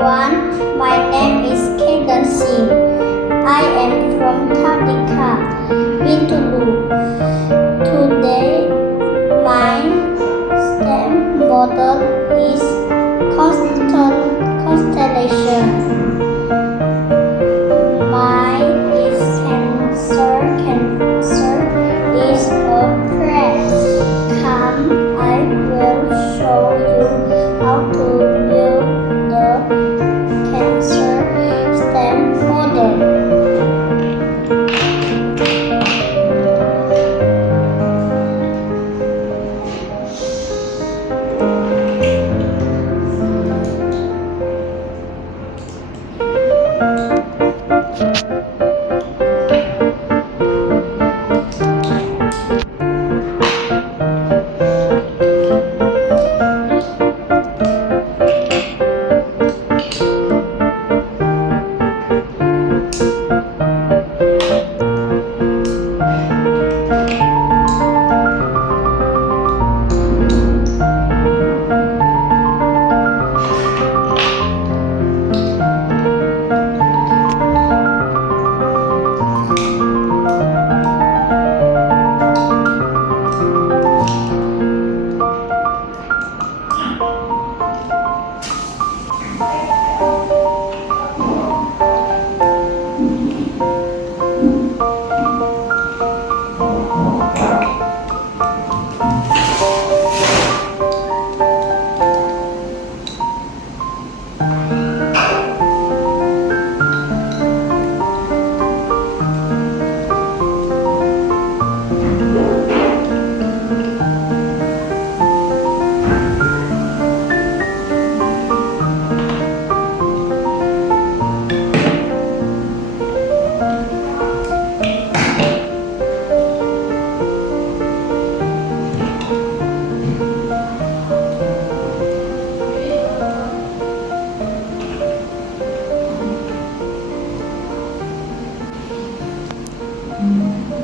everyone, my name is Kayden. I am from Tadika, Bintulu. Today, my STEM model is Constellation. Mine is Cancer. Cancer is a phrase. Come, I will show you how to build the Cancer STEM model.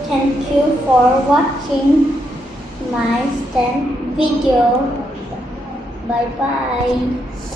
Thank you for watching my STEM video. Bye bye.